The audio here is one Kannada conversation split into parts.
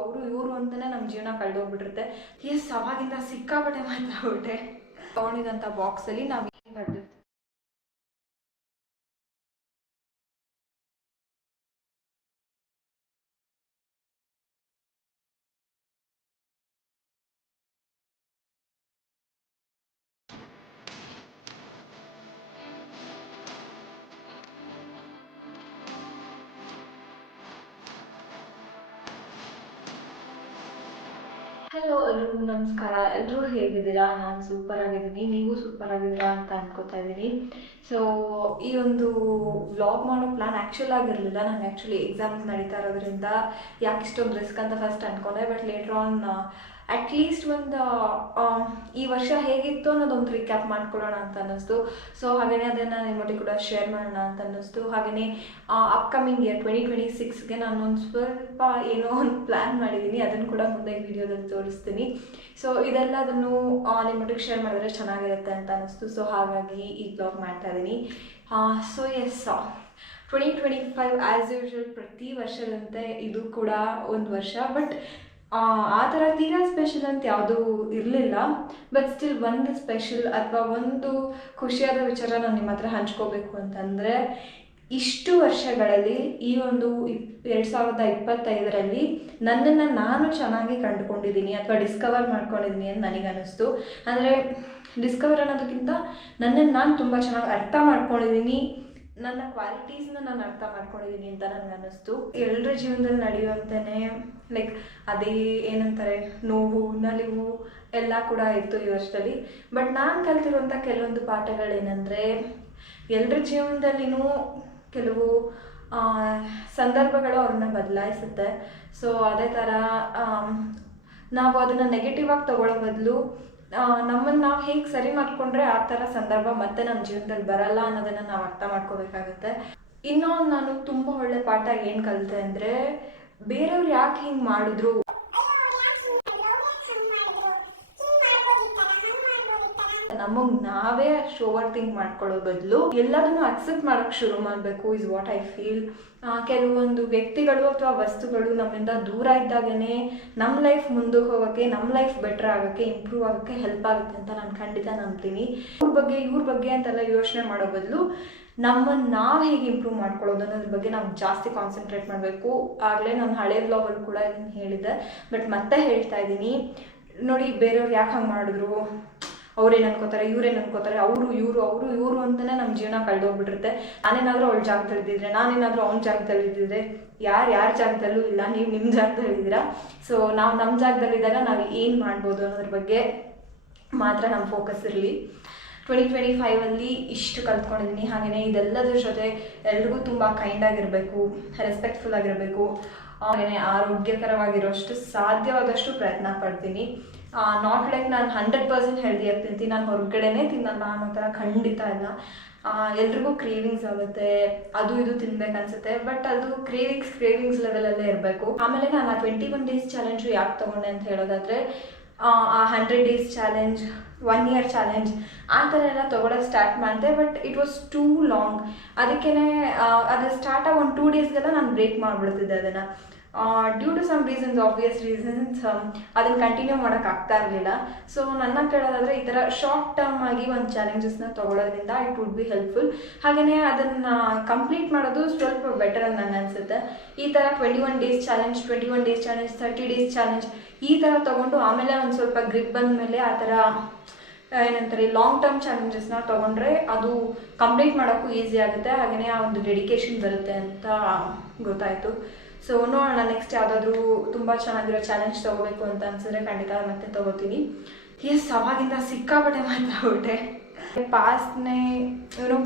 ಅವರು ಇವರು ಅಂತಲೇ ನಮ್ಮ ಜೀವನ ಕಳೆದೋಗ್ಬಿಟ್ಟಿರುತ್ತೆ. ಎಸ್, ಅವಾಗಿಂದ ಸಿಕ್ಕಾಪಟ್ಟೆ ಮಾತಾಡ್ಬಿಟ್ಟೆ. ತೊಗೊಂಡಿದ್ದಂಥ ಬಾಕ್ಸಲ್ಲಿ ನಾವು ಏನು ಮಾಡಿದ್ವಿ. ಹಲೋ, ಎಲ್ರಿಗೂ ನಮಸ್ಕಾರ. ಎಲ್ಲರೂ ಹೇಗಿದ್ದೀರಾ? ನಾನು ಸೂಪರ್ ಆಗಿದ್ದೀನಿ, ನೀವು ಸೂಪರ್ ಆಗಿದ್ದೀರಾ ಅಂತ ಅನ್ಕೋತಾ ಇದ್ದೀನಿ. ಸೊ ಈ ಒಂದು ವ್ಲಾಗ್ ಮಾಡೋ ಪ್ಲಾನ್ ಆ್ಯಕ್ಚುಲ್ ಆಗಿರಲಿಲ್ಲ. ನಾನು ಆ್ಯಕ್ಚುಲಿ ಎಕ್ಸಾಮ್ಸ್ ನಡೀತಾ ಇರೋದ್ರಿಂದ ಯಾಕೆ ಇಷ್ಟೊಂದು ರಿಸ್ಕ್ ಅಂತ ಫಸ್ಟ್ ಅಂದ್ಕೊಂಡೆ. ಬಟ್ ಲೇಟ್ರ್ ಆನ್ ಅಟ್ಲೀಸ್ಟ್ ಒಂದು ಈ ವರ್ಷ ಹೇಗಿತ್ತು ಅನ್ನೋದೊಂದು ರಿಕ್ಯಾಪ್ ಮಾಡ್ಕೊಳ್ಳೋಣ ಅಂತ ಅನ್ನಿಸ್ತು. ಸೊ ಹಾಗೆಯೇ ಅದನ್ನು ನಿಮ್ಮೊಟ್ಟಿಗೆ ಕೂಡ ಶೇರ್ ಮಾಡೋಣ ಅಂತ ಅನ್ನಿಸ್ತು. ಹಾಗೆಯೇ ಅಪ್ಕಮಿಂಗ್ ಇಯರ್ 2026ಗೆ ನಾನು ಒಂದು ಸ್ವಲ್ಪ ಏನೋ ಒಂದು ಪ್ಲ್ಯಾನ್ ಮಾಡಿದ್ದೀನಿ. ಅದನ್ನು ಕೂಡ ಮುಂದೆ ವಿಡಿಯೋದಲ್ಲಿ ತೋರಿಸ್ತೀನಿ. ಸೊ ಇದೆಲ್ಲದನ್ನು ನಿಮ್ಮೊಟ್ಟಿಗೆ ಶೇರ್ ಮಾಡಿದ್ರೆ ಚೆನ್ನಾಗಿರುತ್ತೆ ಅಂತ ಅನ್ನಿಸ್ತು. ಸೊ ಹಾಗಾಗಿ ಈ ಬ್ಲಾಗ್ ಮಾಡ್ತಾ ಇದ್ದೀನಿ. ಸೊ ಎಸ್, 2025 ಆ್ಯಸ್ ಯೂಶ್ವಲ್ ಪ್ರತಿ ವರ್ಷದಂತೆ ಇದು ಕೂಡ ಒಂದು ವರ್ಷ. ಬಟ್ ಆ ಥರ ತೀರಾ ಸ್ಪೆಷಲ್ ಅಂತ ಯಾವುದೂ ಇರಲಿಲ್ಲ. ಬಟ್ ಸ್ಟಿಲ್ ಒಂದು ಸ್ಪೆಷಲ್ ಅಥವಾ ಒಂದು ಖುಷಿಯಾದ ವಿಚಾರ ನಾನು ನಿಮ್ಮ ಹತ್ರ ಹಂಚ್ಕೋಬೇಕು ಅಂತಂದರೆ, ಇಷ್ಟು ವರ್ಷಗಳಲ್ಲಿ ಈ ಒಂದು 2025ರಲ್ಲಿ ನನ್ನನ್ನು ನಾನು ಚೆನ್ನಾಗಿ ಕಂಡುಕೊಂಡಿದ್ದೀನಿ ಅಥವಾ ಡಿಸ್ಕವರ್ ಮಾಡ್ಕೊಂಡಿದ್ದೀನಿ ಅಂತ ನನಗನ್ನಿಸ್ತು. ಅಂದರೆ ಡಿಸ್ಕವರ್ ಅನ್ನೋದಕ್ಕಿಂತ ನನ್ನನ್ನು ನಾನು ತುಂಬ ಚೆನ್ನಾಗಿ ಅರ್ಥ ಮಾಡ್ಕೊಂಡಿದ್ದೀನಿ, ನನ್ನ ಕ್ವಾಲಿಟೀಸ್ನ ನಾನು ಅರ್ಥ ಮಾಡ್ಕೊಂಡಿದ್ದೀನಿ ಅಂತ ನನಗನ್ನಿಸ್ತು. ಎಲ್ಲರ ಜೀವನದಲ್ಲಿ ನಡೆಯುವಂತೆಯೇ ಲೈಕ್ ಅದೇ ಏನಂತಾರೆ, ನೋವು ನಲಿವು ಎಲ್ಲ ಕೂಡ ಇತ್ತು ಈ ವರ್ಷದಲ್ಲಿ. ಬಟ್ ನಾನು ಕಲ್ತಿರುವಂಥ ಕೆಲವೊಂದು ಪಾಠಗಳೇನೆಂದರೆ, ಎಲ್ಲರ ಜೀವನದಲ್ಲಿನೂ ಕೆಲವು ಸಂದರ್ಭಗಳು ಅವ್ರನ್ನ ಬದಲಾಯಿಸುತ್ತೆ. ಸೊ ಅದೇ ಥರ ನಾವು ಅದನ್ನು ನೆಗೆಟಿವ್ ಆಗಿ ತಗೊಳ್ಳೋ ಬದಲು ನಮ್ಮನ್ನು ನಾವು ಹೇಗೆ ಸರಿ ಮಾಡಿಕೊಂಡ್ರೆ ಆ ಥರ ಸಂದರ್ಭ ಮತ್ತೆ ನಮ್ಮ ಜೀವನದಲ್ಲಿ ಬರಲ್ಲ ಅನ್ನೋದನ್ನು ನಾವು ಅರ್ಥ ಮಾಡ್ಕೋಬೇಕಾಗುತ್ತೆ. ಇನ್ನೊಂದು ನಾನು ತುಂಬ ಒಳ್ಳೆ ಪಾಠ ಏನು ಕಲಿತೆ ಅಂದರೆ, ಬೇರೆಯವ್ರು ಯಾಕೆ ಹಿಂಗೆ ಮಾಡಿದ್ರು, ನಮಗೆ ನಾವೇ ಅಷ್ಟು ಓವರ್ ಥಿಂಕ್ ಮಾಡ್ಕೊಳ್ಳೋ ಬದಲು ಎಲ್ಲದನ್ನು ಅಕ್ಸೆಪ್ಟ್ ಮಾಡೋಕ್ಕೆ ಶುರು ಮಾಡಬೇಕು ಇಸ್ ವಾಟ್ ಐ ಫೀಲ್. ಕೆಲವೊಂದು ವ್ಯಕ್ತಿಗಳು ಅಥವಾ ವಸ್ತುಗಳು ನಮ್ಮಿಂದ ದೂರ ಇದ್ದಾಗೇ ನಮ್ಮ ಲೈಫ್ ಮುಂದೆ ಹೋಗೋಕ್ಕೆ, ನಮ್ಮ ಲೈಫ್ ಬೆಟರ್ ಆಗೋಕ್ಕೆ, ಇಂಪ್ರೂವ್ ಆಗೋಕ್ಕೆ ಹೆಲ್ಪ್ ಆಗುತ್ತೆ ಅಂತ ನಾನು ಖಂಡಿತ ನಂಬ್ತೀನಿ. ಇವ್ರ ಬಗ್ಗೆ ಅಂತೆಲ್ಲ ಯೋಚನೆ ಮಾಡೋ ಬದಲು ನಮ್ಮನ್ನು ನಾವು ಹೇಗೆ ಇಂಪ್ರೂವ್ ಮಾಡ್ಕೊಳ್ಳೋದು ಅನ್ನೋದ್ರ ಬಗ್ಗೆ ನಾವು ಜಾಸ್ತಿ ಕಾನ್ಸಂಟ್ರೇಟ್ ಮಾಡಬೇಕು. ಆಗಲೇ ನಾನು ಹಳೆ ವ್ಲಾಗಲ್ಲಿ ಕೂಡ ಇದನ್ನು ಹೇಳಿದ್ದೆ, ಬಟ್ ಮತ್ತೆ ಹೇಳ್ತಾ ಇದ್ದೀನಿ. ನೋಡಿ, ಬೇರೆಯವ್ರು ಯಾಕೆ ಹಂಗೆ ಮಾಡಿದ್ರು, ಅವ್ರೇನು ಅನ್ಕೋತಾರೆ, ಇವ್ರೇನು ಅನ್ಕೋತಾರೆ, ಅವರು ಇವರು ಅಂತಲೇ ನಮ್ಮ ಜೀವನ ಕಳೆದೋಗ್ಬಿಟ್ಟಿರುತ್ತೆ. ನಾನೇನಾದರೂ ಅವಳ ಜಾಗದಲ್ಲಿದ್ದಿದ್ರೆ, ನಾನೇನಾದರೂ ಅವ್ನ ಜಾಗದಲ್ಲಿದ್ದಿದ್ರೆ, ಯಾರ ಜಾಗದಲ್ಲೂ ಇಲ್ಲ, ನೀವು ನಿಮ್ಮ ಜಾಗದಲ್ಲಿದ್ದೀರಾ. ಸೊ ನಾವು ನಮ್ಮ ಜಾಗದಲ್ಲಿದ್ದಾಗ ನಾವು ಏನು ಮಾಡ್ಬೋದು ಅನ್ನೋದ್ರ ಬಗ್ಗೆ ಮಾತ್ರ ನಮ್ಮ ಫೋಕಸ್ ಇರಲಿ. 2025ಅಲ್ಲಿ ಇಷ್ಟು ಕಲ್ತ್ಕೊಂಡಿದ್ದೀನಿ. ಹಾಗೆಯೇ ಇದೆಲ್ಲದ್ರ ಜೊತೆ ಎಲ್ರಿಗೂ ತುಂಬ ಕೈಂಡಾಗಿರಬೇಕು, ರೆಸ್ಪೆಕ್ಟ್ಫುಲ್ ಆಗಿರಬೇಕು, ಹಾಗೆಯೇ ಆರೋಗ್ಯಕರವಾಗಿರೋಷ್ಟು ಸಾಧ್ಯವಾದಷ್ಟು ಪ್ರಯತ್ನ ಪಡ್ತೀನಿ. ನಾಟ್ ಲೈಕ್ ನಾನು 100% ಹೆಲ್ದಿಯಾಗಿ ತಿಂತೀನಿ, ನಾನು ಹೊರಗಡೆನೇ ತಿನ್ನಲ್ಲ ಅನ್ನೋ ಥರ ಖಂಡಿತ ಇಲ್ಲ. ಎಲ್ರಿಗೂ ಕ್ರೇವಿಂಗ್ಸ್ ಆಗುತ್ತೆ, ಅದು ಇದು ತಿನ್ಬೇಕನ್ಸುತ್ತೆ, ಬಟ್ ಅದು ಕ್ರೇವಿಂಗ್ಸ್ ಲೆವೆಲಲ್ಲೇ ಇರಬೇಕು. ಆಮೇಲೆ ನಾನು 21 ಡೇಸ್ ಚಾಲೆಂಜು ಯಾಕೆ ತೊಗೊಂಡೆ ಅಂತ ಹೇಳೋದಾದರೆ, 100 ಡೇಸ್ ಚಾಲೆಂಜ್, 1 ಇಯರ್ ಚಾಲೆಂಜ್ ಆ ಥರ ಎಲ್ಲ ತೊಗೊಳಕ್ಕೆ ಸ್ಟಾರ್ಟ್ ಮಾಡಿದೆ. But it was two long. ಅದಕ್ಕೇ ಅದು ಸ್ಟಾರ್ಟ್ ಆಗಿ ಒಂದು 2 ಡೇಸ್ಗೆಲ್ಲ ನಾನು ಬ್ರೇಕ್ ಮಾಡಿಬಿಡ್ತಿದ್ದೆ ಅದನ್ನು. Due to some obvious reasons ಅದನ್ನು ಕಂಟಿನ್ಯೂ ಮಾಡೋಕ್ಕಾಗ್ತಾ ಇರಲಿಲ್ಲ. ಸೊ ನನ್ನ ಕೇಳೋದಾದರೆ, ಈ ಥರ ಶಾರ್ಟ್ ಟರ್ಮ್ ಆಗಿ ಒಂದು ಚಾಲೆಂಜಸ್ನ ತೊಗೊಳೋದ್ರಿಂದ ಇಟ್ ವುಡ್ ಬಿ ಹೆಲ್ಪ್ಫುಲ್. ಹಾಗೆಯೇ ಅದನ್ನು ಕಂಪ್ಲೀಟ್ ಮಾಡೋದು ಸ್ವಲ್ಪ ಬೆಟರ್ ಅಂತ ನನಗೆ ಅನಿಸುತ್ತೆ. ಈ ಥರ 21 ಡೇಸ್ ಚಾಲೆಂಜ್, 30 ಡೇಸ್ ಚಾಲೆಂಜ್ ಈ ಥರ ತೊಗೊಂಡು ಆಮೇಲೆ ಒಂದು ಸ್ವಲ್ಪ ಗ್ರಿಪ್ ಬಂದ ಮೇಲೆ ಆ ಥರ ಏನಂತಾರೆ ಲಾಂಗ್ ಟರ್ಮ್ ಚಾಲೆಂಜಸ್ನ ತೊಗೊಂಡ್ರೆ ಅದು ಕಂಪ್ಲೀಟ್ ಮಾಡೋಕ್ಕೂ ಈಸಿ ಆಗುತ್ತೆ. ಹಾಗೆಯೇ ಆ ಒಂದು ಡೆಡಿಕೇಶನ್ ಬರುತ್ತೆ ಅಂತ ಗೊತ್ತಾಯಿತು. ಸೊ ನೋಡೋಣ, ನೆಕ್ಸ್ಟ್ ಯಾವುದಾದ್ರೂ ತುಂಬ ಚೆನ್ನಾಗಿರೋ ಚಾಲೆಂಜ್ ತೊಗೋಬೇಕು ಅಂತ ಅನ್ಸಿದ್ರೆ ಖಂಡಿತ ಮತ್ತೆ ತೊಗೋತೀನಿ. ಎಸ್, ಅವಾಗಿಂದ ಸಿಕ್ಕಾಪಟ್ಟೆ ಮಾತಾಡ್ಬಿಟ್ಟೆ.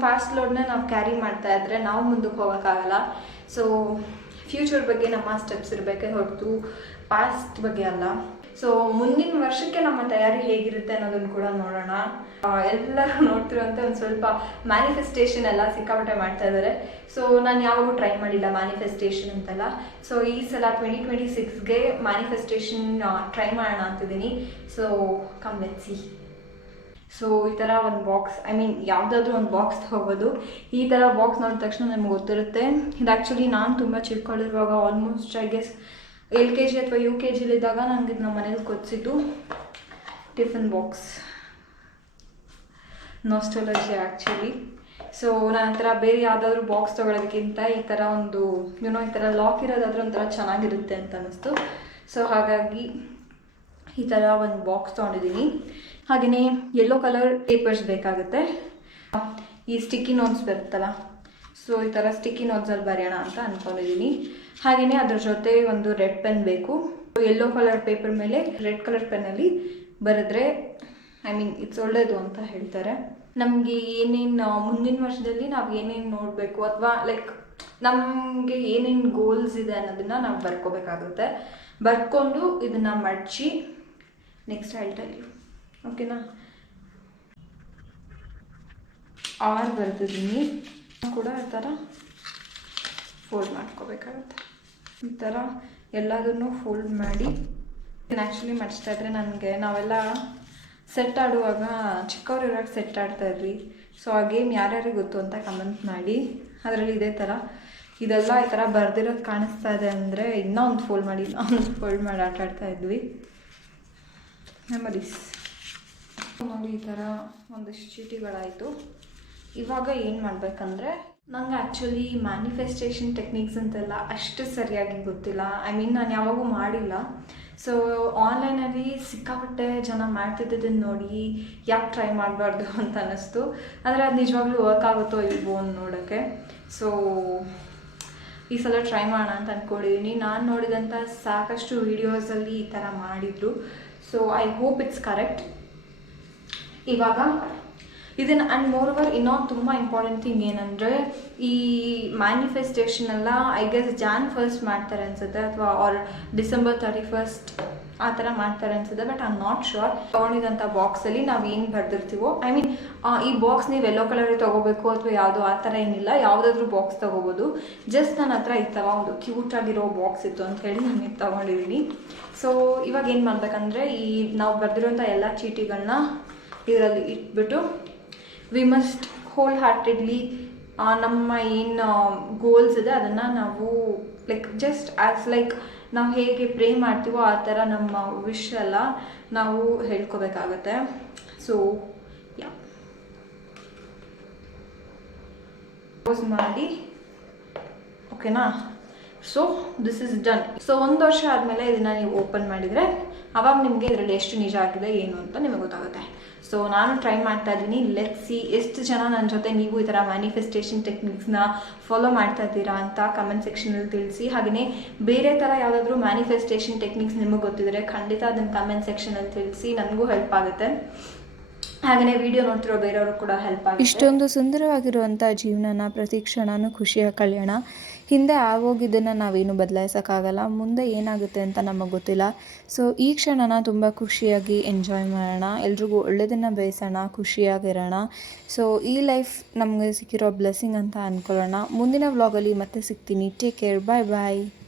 ಪಾಸ್ಟ್ ಲೋಡ್ನ ನಾವು ಕ್ಯಾರಿ ಮಾಡ್ತಾ ಇದ್ರೆ ನಾವು ಮುಂದಕ್ಕೆ ಹೋಗೋಕ್ಕಾಗಲ್ಲ. ಸೊ ಫ್ಯೂಚರ್ ಬಗ್ಗೆ ನಮ್ಮ ಸ್ಟೆಪ್ಸ್ ಇರಬೇಕೆ ಹೊರತು ಪಾಸ್ಟ್ ಬಗ್ಗೆ ಅಲ್ಲ. ಸೊ ಮುಂದಿನ ವರ್ಷಕ್ಕೆ ನಮ್ಮ ತಯಾರಿ ಹೇಗಿರುತ್ತೆ ಅನ್ನೋದನ್ನು ಕೂಡ ನೋಡೋಣ. ಎಲ್ಲರೂ ನೋಡ್ತಿರುವಂತೆ ಒಂದು ಸ್ವಲ್ಪ ಮ್ಯಾನಿಫೆಸ್ಟೇಷನ್ ಎಲ್ಲ ಸಿಕ್ಕಾಪಟ್ಟೆ ಮಾಡ್ತಾ ಇದ್ದಾರೆ. ಸೊ ನಾನು ಯಾವಾಗೂ ಟ್ರೈ ಮಾಡಿಲ್ಲ ಮ್ಯಾನಿಫೆಸ್ಟೇಷನ್ ಅಂತೆಲ್ಲ. ಸೊ ಈ ಸಲ 2026ಗೆ ಮ್ಯಾನಿಫೆಸ್ಟೇಷನ್ ಟ್ರೈ ಮಾಡೋಣ ಅಂತಿದ್ದೀನಿ. So come let's see. So ಈ ಥರ ಒಂದು ಬಾಕ್ಸ್, ಯಾವುದಾದ್ರೂ ಒಂದು ಬಾಕ್ಸ್ ತೊಗೋಬೋದು. ಈ ಥರ ಬಾಕ್ಸ್ ನೋಡಿದ ತಕ್ಷಣ ನಮ್ಗೆ ಗೊತ್ತಿರುತ್ತೆ. ಇದು ಆ್ಯಕ್ಚುಲಿ ನಾನು ತುಂಬ ಚಿಕ್ಕವಳಿರುವಾಗ ಆಲ್ಮೋಸ್ಟ್ ಐ ಗೆಸ್ LKG ಅಥವಾ UKG ಇದ್ದಾಗ ನನಗೆ ಇದು ನಮ್ಮ ಮನೇಲಿ ಕೊಡಿಸಿದ್ದು ಟಿಫಿನ್ ಬಾಕ್ಸ್. ನಾಸ್ಟಾಲಜಿ ಆ್ಯಕ್ಚುಲಿ. ಸೊ ನನ್ನ ಹತ್ರ ಬೇರೆ ಯಾವುದಾದ್ರೂ ಬಾಕ್ಸ್ ತೊಗೊಳೋದಕ್ಕಿಂತ ಈ ಥರ ಒಂದು ಈ ಥರ ಲಾಕ್ ಇರೋದಾದ್ರೆ ಒಂಥರ ಚೆನ್ನಾಗಿರುತ್ತೆ ಅಂತ ಅನ್ನಿಸ್ತು. ಸೊ ಹಾಗಾಗಿ ಈ ಥರ ಒಂದು ಬಾಕ್ಸ್ ತೊಗೊಂಡಿದ್ದೀನಿ. ಹಾಗೆಯೇ ಯೆಲ್ಲೋ ಕಲರ್ ಪೇಪರ್ಸ್ ಬೇಕಾಗುತ್ತೆ. ಈ ಸ್ಟಿಕ್ಕಿ ನೋಟ್ಸ್ ಬರುತ್ತಲ್ಲ, ಸೊ ಈ ಥರ ಸ್ಟಿಕ್ಕಿ ನೋಟ್ಸಲ್ಲಿ ಬರೆಯೋಣ ಅಂತ ಅಂದ್ಕೊಂಡಿದ್ದೀನಿ. ಹಾಗೆಯೇ ಅದ್ರ ಜೊತೆ ಒಂದು ರೆಡ್ ಪೆನ್ ಬೇಕು. ಯೆಲ್ಲೋ ಕಲರ್ ಪೇಪರ್ ಮೇಲೆ ರೆಡ್ ಕಲರ್ ಪೆನ್ನಲ್ಲಿ ಬರೆದ್ರೆ ಇಟ್ಸ್ ಒಳ್ಳೆಯದು ಅಂತ ಹೇಳ್ತಾರೆ. ನಮಗೆ ಏನೇನು ಮುಂದಿನ ವರ್ಷದಲ್ಲಿ ನಾವು ಏನೇನು ನೋಡಬೇಕು ಅಥವಾ ಲೈಕ್ ನಮಗೆ ಏನೇನು ಗೋಲ್ಸ್ ಇದೆ ಅನ್ನೋದನ್ನು ನಾವು ಬರ್ಕೋಬೇಕಾಗುತ್ತೆ. ಬರ್ಕೊಂಡು ಇದನ್ನು ಮಡಚಿ ನೆಕ್ಸ್ಟ್ ಹೇಳ್ತಾರೆ, ಓಕೆನಾ. ಆರ್ ಬರ್ತಿದ್ದೀನಿ ಕೂಡ ಈ ಥರ ಫೋಲ್ಡ್ ಮಾಡ್ಕೋಬೇಕಾಗುತ್ತೆ. ಈ ಥರ ಎಲ್ಲದನ್ನು ಫೋಲ್ಡ್ ಮಾಡಿ ಆ್ಯಕ್ಚುಲಿ ಮಡಿಸ್ತಾ ಇದ್ರೆ ನಾವೆಲ್ಲ ಸೆಟ್ ಆಡುವಾಗ ಚಿಕ್ಕವರಿರುವಾಗ ಸೆಟ್ ಆಡ್ತಾಯಿದ್ವಿ. ಸೊ ಆ ಗೇಮ್ ಯಾರ್ಯಾರಿಗೆ ಗೊತ್ತು ಅಂತ ಕಮೆಂಟ್ ಮಾಡಿ. ಅದರಲ್ಲಿ ಇದೇ ಥರ ಇದೆಲ್ಲ ಈ ಥರ ಬರ್ದಿರೋದು ಕಾಣಿಸ್ತಾ ಇದೆ ಅಂದರೆ ಇನ್ನೂ ಒಂದು ಫೋಲ್ಡ್ ಮಾಡಿ ಆಟ ಆಡ್ತಾಯಿದ್ವಿ. ಮೆಮರೀಸ್ ನೋಡಿ. ಈ ಥರ ಒಂದಿಷ್ಟು ಚೀಟಿಗಳಾಯಿತು. ಇವಾಗ ಏನು ಮಾಡಬೇಕಂದ್ರೆ, ನಂಗೆ ಆ್ಯಕ್ಚುಲಿ ಮ್ಯಾನಿಫೆಸ್ಟೇಷನ್ ಟೆಕ್ನಿಕ್ಸ್ ಅಂತೆಲ್ಲ ಅಷ್ಟು ಸರಿಯಾಗಿ ಗೊತ್ತಿಲ್ಲ. ನಾನು ಯಾವಾಗೂ ಮಾಡಿಲ್ಲ. ಸೊ ಆನ್ಲೈನಲ್ಲಿ ಸಿಕ್ಕಾಪಟ್ಟೆ ಜನ ಮಾಡ್ತಿದ್ದದನ್ನು ನೋಡಿ ಯಾಕೆ ಟ್ರೈ ಮಾಡಬಾರ್ದು ಅಂತ ಅನ್ನಿಸ್ತು. ಆದರೆ ಅದು ನಿಜವಾಗ್ಲೂ ವರ್ಕ್ ಆಗುತ್ತೋ ಇಲ್ವೋ ಅಂತ ನೋಡೋಕ್ಕೆ. ಸೊ ಈ ಸಲ ಟ್ರೈ ಮಾಡೋಣ ಅಂತ ಅಂದ್ಕೊಂಡಿದ್ದೀನಿ. ನಾನು ನೋಡಿದಂಥ ಸಾಕಷ್ಟು ವೀಡಿಯೋಸಲ್ಲಿ ಈ ಥರ ಮಾಡಿದರು. So I hope it's correct. ಇವಾಗ ಇದನ್ನು ಆ್ಯಂಡ್ ಮೋರ್ ಓವರ್ ಇನ್ನೊಂದು ತುಂಬ ಇಂಪಾರ್ಟೆಂಟ್ ಥಿಂಗ್ ಏನಂದರೆ, ಈ ಮ್ಯಾನಿಫೆಸ್ಟೇಷನ್ ಎಲ್ಲ ಐ ಗೆಸ್ Jan 1st ಮಾಡ್ತಾರೆ ಅನಿಸುತ್ತೆ, ಅಥವಾ ಆರ್ December 31st ಆ ಥರ ಮಾಡ್ತಾರೆ ಅನಿಸುತ್ತೆ. But I am not sure. ತೊಗೊಂಡಿದ್ದಂಥ ಬಾಕ್ಸಲ್ಲಿ ನಾವು ಏನು ಬರೆದಿರ್ತೀವೋ ಈ ಬಾಕ್ಸ್ ನೀವು ಯೆಲ್ಲೋ ಕಲರೇ ತೊಗೋಬೇಕು ಅಥವಾ ಯಾವುದೋ ಆ ಥರ ಏನಿಲ್ಲ, ಯಾವುದಾದ್ರೂ ಬಾಕ್ಸ್ ತೊಗೋಬೋದು. ಜಸ್ಟ್ ನನ್ನ ಹತ್ರ ಈ ಥರ ಒಂದು ಕ್ಯೂಟಾಗಿರೋ ಬಾಕ್ಸ್ ಇತ್ತು ಅಂತ ಹೇಳಿ ನಾನು ಇದು ತೊಗೊಂಡಿದ್ದೀನಿ. ಸೊ ಇವಾಗ ಏನು ಮಾಡಬೇಕಂದ್ರೆ, ಈ ನಾವು ಬರೆದಿರೋಂಥ ಎಲ್ಲ ಚೀಟಿಗಳನ್ನ ಇದರಲ್ಲಿ ಇಟ್ಬಿಟ್ಟು ವಿ ಮಸ್ಟ್ ಹೋಲ್ ಹಾರ್ಟೆಡ್ಲಿ ನಮ್ಮ ಏನು ಗೋಲ್ಸ್ ಇದೆ ಅದನ್ನು ನಾವು ಜಸ್ಟ್ ಆ್ಯಸ್ ನಾವು ಹೇಗೆ ಪ್ರೇ ಮಾಡ್ತೀವೋ ಆ ಥರ ನಮ್ಮ ವಿಶ್ ಎಲ್ಲ ನಾವು ಹೇಳ್ಕೊಬೇಕಾಗತ್ತೆ. ಸೊ ಯಾ ಕ್ಲೋಸ್ ಮಾಡಿ, ಓಕೆನಾ. So this is done. So 1 ವರ್ಷ ಆದಮೇಲೆ ಇದನ್ನು ನೀವು ಓಪನ್ ಮಾಡಿದರೆ ಆವಾಗ ನಿಮಗೆ ಇದರಲ್ಲಿ ಎಷ್ಟು ನಿಜ ಆಗಿದೆ ಏನು ಅಂತ ನಿಮಗೆ ಗೊತ್ತಾಗುತ್ತೆ. ಸೊ ನಾನು ಟ್ರೈ ಮಾಡ್ತಾ ಇದ್ದೀನಿ. ಲೆಟ್ಸ್ ಸಿ ಎಷ್ಟು ಜನ ನನ್ನ ಜೊತೆ ನೀವು ಈ ಥರ ಮ್ಯಾನಿಫೆಸ್ಟೇಷನ್ ಟೆಕ್ನಿಕ್ಸ್ನ ಫಾಲೋ ಮಾಡ್ತಾ ಇದ್ದೀರಾ ಅಂತ ಕಮೆಂಟ್ ಸೆಕ್ಷನಲ್ಲಿ ತಿಳಿಸಿ. ಹಾಗೆಯೇ ಬೇರೆ ಥರ ಯಾವುದಾದ್ರೂ ಮ್ಯಾನಿಫೆಸ್ಟೇಷನ್ ಟೆಕ್ನಿಕ್ಸ್ ನಿಮಗೆ ಗೊತ್ತಿದ್ರೆ ಖಂಡಿತ ಅದನ್ನು ಕಮೆಂಟ್ ಸೆಕ್ಷನಲ್ಲಿ ತಿಳಿಸಿ, ನನಗೂ ಹೆಲ್ಪ್ ಆಗುತ್ತೆ. ಹಾಗೆಯೇ ವಿಡಿಯೋ ನೋಡ್ತಿರೋ ಬೇರೆಯವರು ಕೂಡ ಹೆಲ್ಪ್ ಆಗುತ್ತೆ. ಇಷ್ಟೊಂದು ಸುಂದರವಾಗಿರುವಂಥ ಜೀವನನ ಪ್ರತಿ ಕ್ಷಣನೂ ಖುಷಿಯಾಗಿ ಕಳೆಯೋಣ. ಹಿಂದೆ ಆಗೋಗಿದ್ದನ್ನು ನಾವೇನು ಬದಲಾಯಿಸೋಕ್ಕಾಗಲ್ಲ, ಮುಂದೆ ಏನಾಗುತ್ತೆ ಅಂತ ನಮಗೆ ಗೊತ್ತಿಲ್ಲ. ಸೊ ಈ ಕ್ಷಣನ ತುಂಬ ಖುಷಿಯಾಗಿ ಎಂಜಾಯ್ ಮಾಡೋಣ, ಎಲ್ರಿಗೂ ಒಳ್ಳೆಯದನ್ನು ಬಯಸೋಣ, ಖುಷಿಯಾಗಿರೋಣ. ಸೊ ಈ ಲೈಫ್ ನಮಗೆ ಸಿಕ್ಕಿರೋ ಬ್ಲೆಸ್ಸಿಂಗ್ ಅಂತ ಅಂದ್ಕೊಳ್ಳೋಣ. ಮುಂದಿನ ವ್ಲಾಗಲ್ಲಿ ಮತ್ತೆ ಸಿಗ್ತೀನಿ. ಟೇಕ್ ಕೇರ್, ಬಾಯ್ ಬಾಯ್.